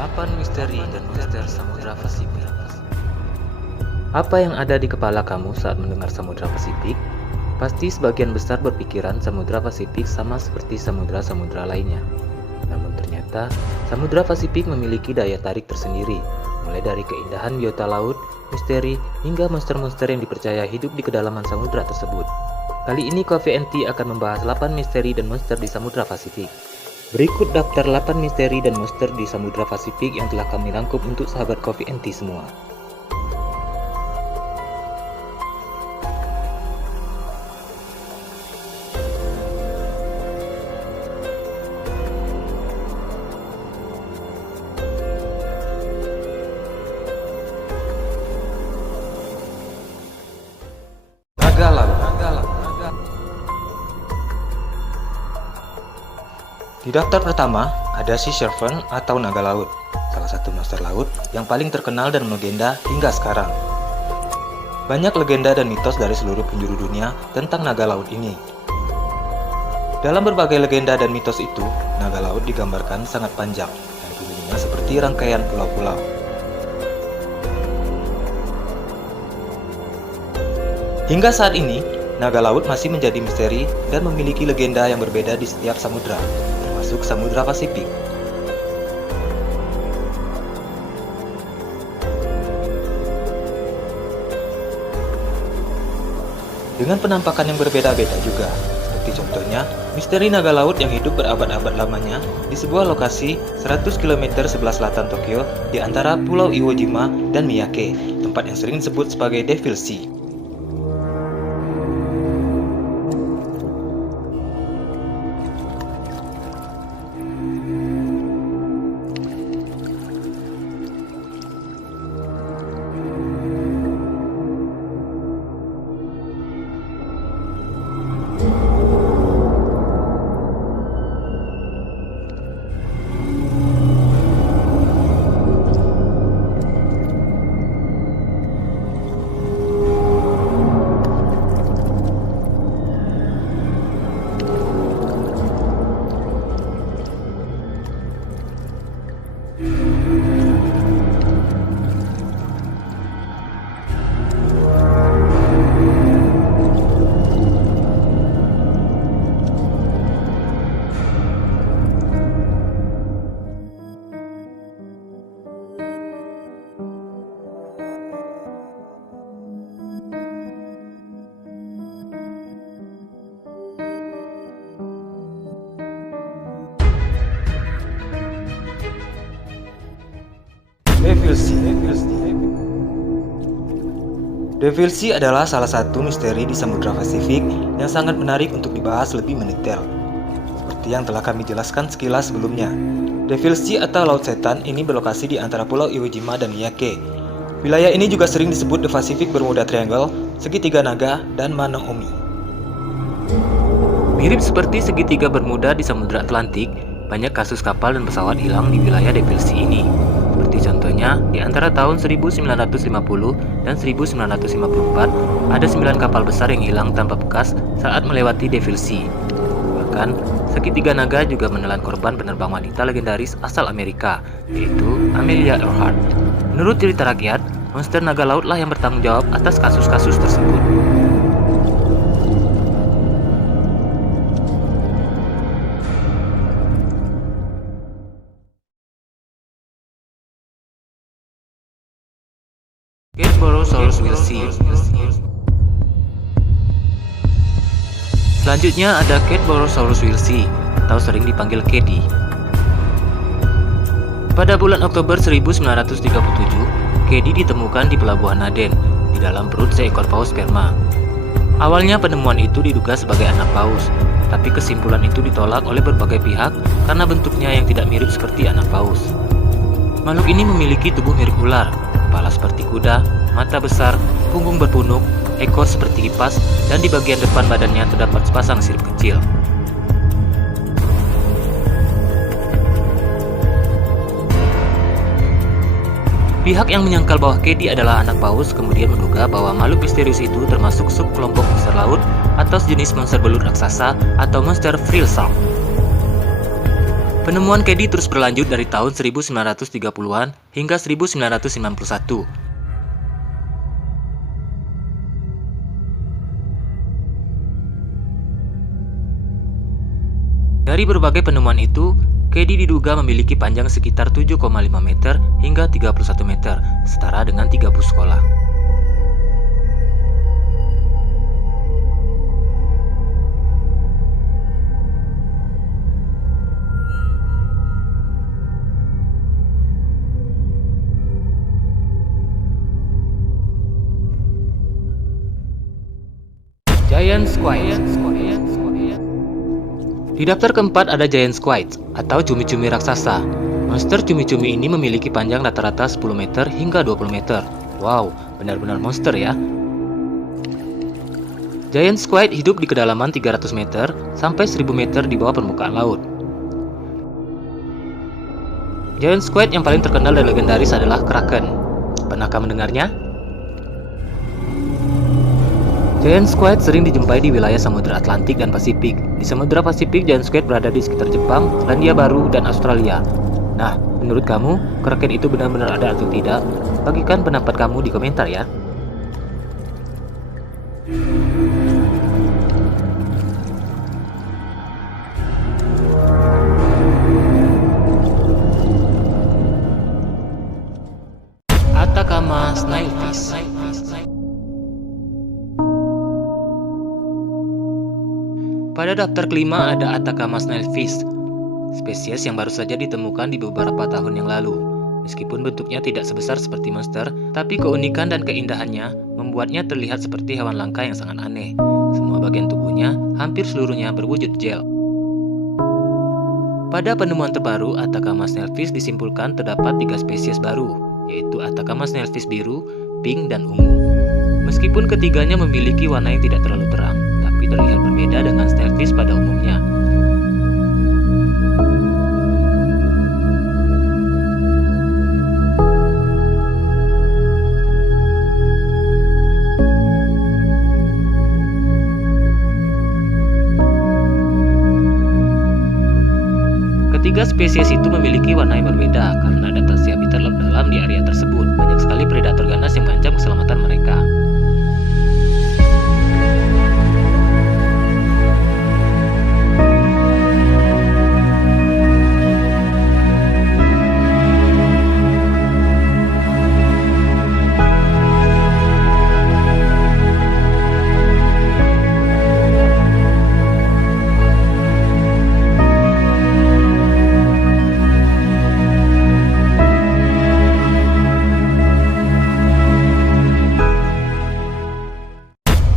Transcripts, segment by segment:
8 misteri dan monster Samudra Pasifik. Apa yang ada di kepala kamu saat mendengar Samudra Pasifik? Pasti sebagian besar berpikiran Samudra Pasifik sama seperti samudra-samudra lainnya. Namun ternyata, Samudra Pasifik memiliki daya tarik tersendiri, mulai dari keindahan biota laut, misteri, hingga monster-monster yang dipercaya hidup di kedalaman samudra tersebut. Kali ini Coffee & Tea akan membahas 8 misteri dan monster di Samudra Pasifik. Berikut daftar 8 misteri dan monster di Samudra Pasifik yang telah kami rangkum untuk sahabat Coffee & Tea semua. Naga laut. Di daftar pertama ada Sea Serpent atau naga laut, salah satu monster laut yang paling terkenal dan melegenda hingga sekarang. Banyak legenda dan mitos dari seluruh penjuru dunia tentang naga laut ini. Dalam berbagai legenda dan mitos itu, naga laut digambarkan sangat panjang dan tubuhnya seperti rangkaian pulau-pulau. Hingga saat ini, naga laut masih menjadi misteri dan memiliki legenda yang berbeda di setiap samudra, termasuk Samudra Pasifik. Dengan penampakan yang berbeda-beda juga, seperti contohnya misteri naga laut yang hidup berabad-abad lamanya di sebuah lokasi 100 km sebelah selatan Tokyo di antara Pulau Iwo Jima dan Miyake, tempat yang sering disebut sebagai Devil Sea. Devil Sea adalah salah satu misteri di Samudra Pasifik yang sangat menarik untuk dibahas lebih mendetail. Seperti yang telah kami jelaskan sekilas sebelumnya, Devil Sea atau Laut Setan ini berlokasi di antara Pulau Iwo Jima dan Miyake. Wilayah ini juga sering disebut The Pacific Bermuda Triangle, Segitiga Naga, dan Manong-Omi. Mirip seperti segitiga Bermuda di Samudra Atlantik, banyak kasus kapal dan pesawat hilang di wilayah Devil Sea ini. Seperti contohnya, di antara tahun 1950 dan 1954, ada 9 kapal besar yang hilang tanpa bekas saat melewati Devil Sea. Bahkan, segitiga naga juga menelan korban penerbang wanita legendaris asal Amerika, yaitu Amelia Earhart. Menurut cerita rakyat, monster naga laut lah yang bertanggung jawab atas kasus-kasus tersebut. Cadborosaurus wilsey. Selanjutnya ada Cadborosaurus wilsey atau sering dipanggil Caddy. Pada bulan Oktober 1937, Caddy ditemukan di pelabuhan Aden di dalam perut seekor paus sperma. Awalnya penemuan itu diduga sebagai anak paus, tapi kesimpulan itu ditolak oleh berbagai pihak karena bentuknya yang tidak mirip seperti anak paus. Makhluk ini memiliki tubuh mirip ular, kepala seperti kuda, mata besar, punggung berpunuk, ekor seperti kipas, dan di bagian depan badannya terdapat sepasang sirip kecil. Pihak yang menyangkal bahwa Caddy adalah anak paus kemudian menduga bahwa makhluk misterius itu termasuk subkelompok monster laut atau sejenis monster belut raksasa atau monster frill shark. Penemuan Kedi terus berlanjut dari tahun 1930-an hingga 1991. Dari berbagai penemuan itu, Kedi diduga memiliki panjang sekitar 7,5 meter hingga 31 meter, setara dengan 3 bus sekolah. Giant Squid. Di daftar keempat ada Giant Squid atau cumi-cumi raksasa. Monster cumi-cumi ini memiliki panjang rata-rata 10 meter hingga 20 meter. Wow, benar-benar monster ya. Giant Squid hidup di kedalaman 300 meter sampai 1000 meter di bawah permukaan laut. Giant Squid yang paling terkenal dan legendaris adalah Kraken. Pernahkah mendengarnya? Giant Squid sering dijumpai di wilayah Samudra Atlantik dan Pasifik. Di Samudra Pasifik, Giant Squid berada di sekitar Jepang, Selandia Baru, dan Australia. Nah, menurut kamu, Kraken itu benar-benar ada atau tidak? Bagikan pendapat kamu di komentar ya. Atacama Snailfish. Pada daftar kelima ada Atacama Snailfish, spesies yang baru saja ditemukan di beberapa tahun yang lalu. Meskipun bentuknya tidak sebesar seperti monster, tapi keunikan dan keindahannya membuatnya terlihat seperti hewan langka yang sangat aneh. Semua bagian tubuhnya hampir seluruhnya berwujud gel. Pada penemuan terbaru, Atacama Snailfish disimpulkan terdapat 3 spesies baru, yaitu Atacama Snailfish biru, pink, dan ungu. Meskipun ketiganya memiliki warna yang tidak terlalu terang, tapi terlihat berbeda dengan snailfish pada umumnya. Ketiga spesies itu memiliki warna yang berbeda karena adaptasi habitat laut dalam di area tersebut. Banyak sekali predator ganas yang mengancam keselamatan mereka.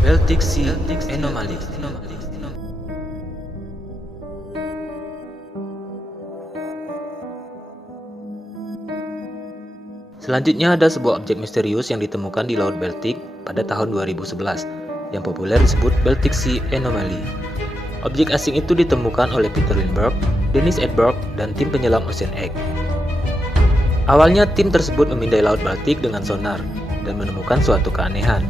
Baltic Sea Anomaly. Selanjutnya ada sebuah objek misterius yang ditemukan di Laut Baltik pada tahun 2011 yang populer disebut Baltic Sea Anomaly. Objek asing itu ditemukan oleh Peter Lindbergh, Dennis Edberg, dan tim penyelam Ocean Egg. Awalnya tim tersebut memindai Laut Baltik dengan sonar dan menemukan suatu keanehan.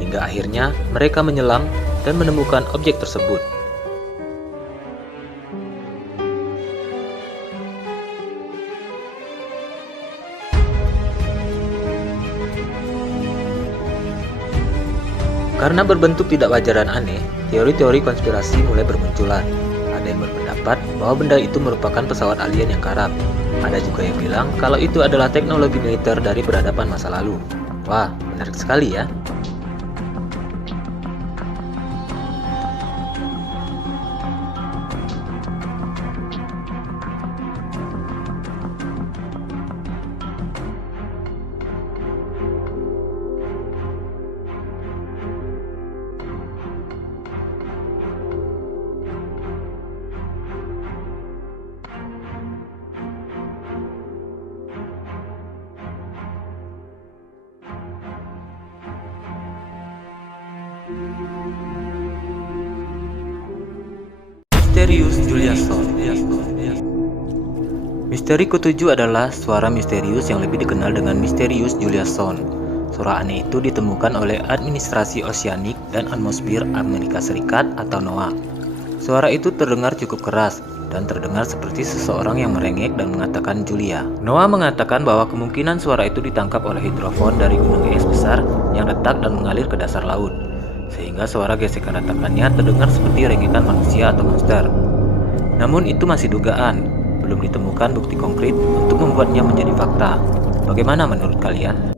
Hingga akhirnya mereka menyelam dan menemukan objek tersebut. Karena berbentuk tidak wajar dan aneh, teori-teori konspirasi mulai bermunculan. Ada yang berpendapat bahwa benda itu merupakan pesawat alien yang karam. Ada juga yang bilang kalau itu adalah teknologi militer dari peradaban masa lalu. Wah, menarik sekali ya. Mysterious Juliason. Misteri ketujuh adalah suara misterius yang lebih dikenal dengan Mysterious Juliason. Suara aneh itu ditemukan oleh Administrasi Oseanik dan Atmosfer Amerika Serikat atau NOAA. Suara itu terdengar cukup keras, dan terdengar seperti seseorang yang merengek dan mengatakan Julia. Noah mengatakan bahwa kemungkinan suara itu ditangkap oleh hidrofon dari gunung es besar yang retak dan mengalir ke dasar laut, sehingga suara gesekan retakannya terdengar seperti rengekan manusia atau monster. Namun itu masih dugaan, belum ditemukan bukti konkret untuk membuatnya menjadi fakta. Bagaimana menurut kalian?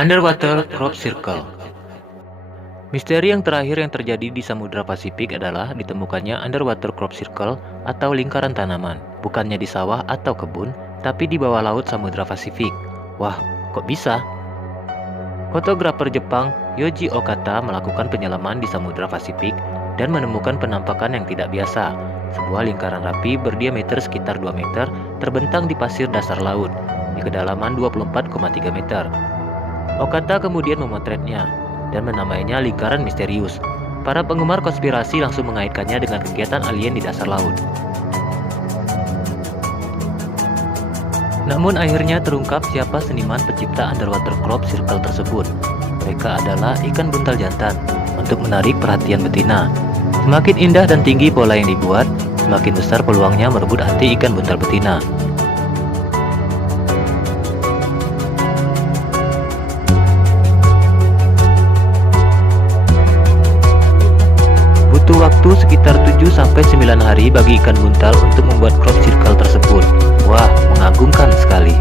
Underwater Crop Circle. Misteri yang terakhir yang terjadi di Samudra Pasifik adalah ditemukannya underwater crop circle atau lingkaran tanaman, bukannya di sawah atau kebun, tapi di bawah laut Samudra Pasifik. Wah, kok bisa? Fotografer Jepang Yoji Okata melakukan penyelaman di Samudra Pasifik dan menemukan penampakan yang tidak biasa. Sebuah lingkaran rapi berdiameter sekitar 2 meter terbentang di pasir dasar laut di kedalaman 24,3 meter. Okata kemudian memotretnya dan menamainya lingkaran misterius. Para penggemar konspirasi langsung mengaitkannya dengan kegiatan alien di dasar laut. Namun akhirnya terungkap siapa seniman pencipta underwater crop circle tersebut. Mereka adalah ikan buntal jantan untuk menarik perhatian betina. Semakin indah dan tinggi pola yang dibuat, semakin besar peluangnya merebut hati ikan buntal betina. Waktu sekitar 7-9 hari bagi ikan buntal untuk membuat crop circle tersebut. Wah, mengagumkan sekali.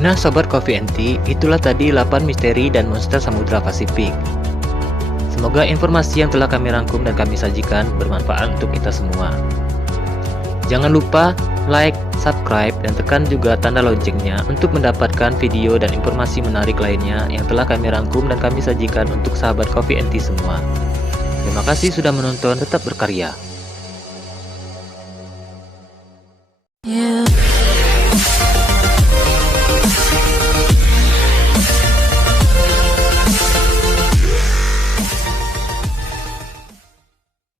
Nah Sobat Coffee & Tea, itulah tadi 8 misteri dan monster Samudra Pasifik. Semoga informasi yang telah kami rangkum dan kami sajikan bermanfaat untuk kita semua. Jangan lupa like, subscribe, dan tekan juga tanda loncengnya untuk mendapatkan video dan informasi menarik lainnya yang telah kami rangkum dan kami sajikan untuk sahabat Coffee & Tea semua. Terima kasih sudah menonton, tetap berkarya.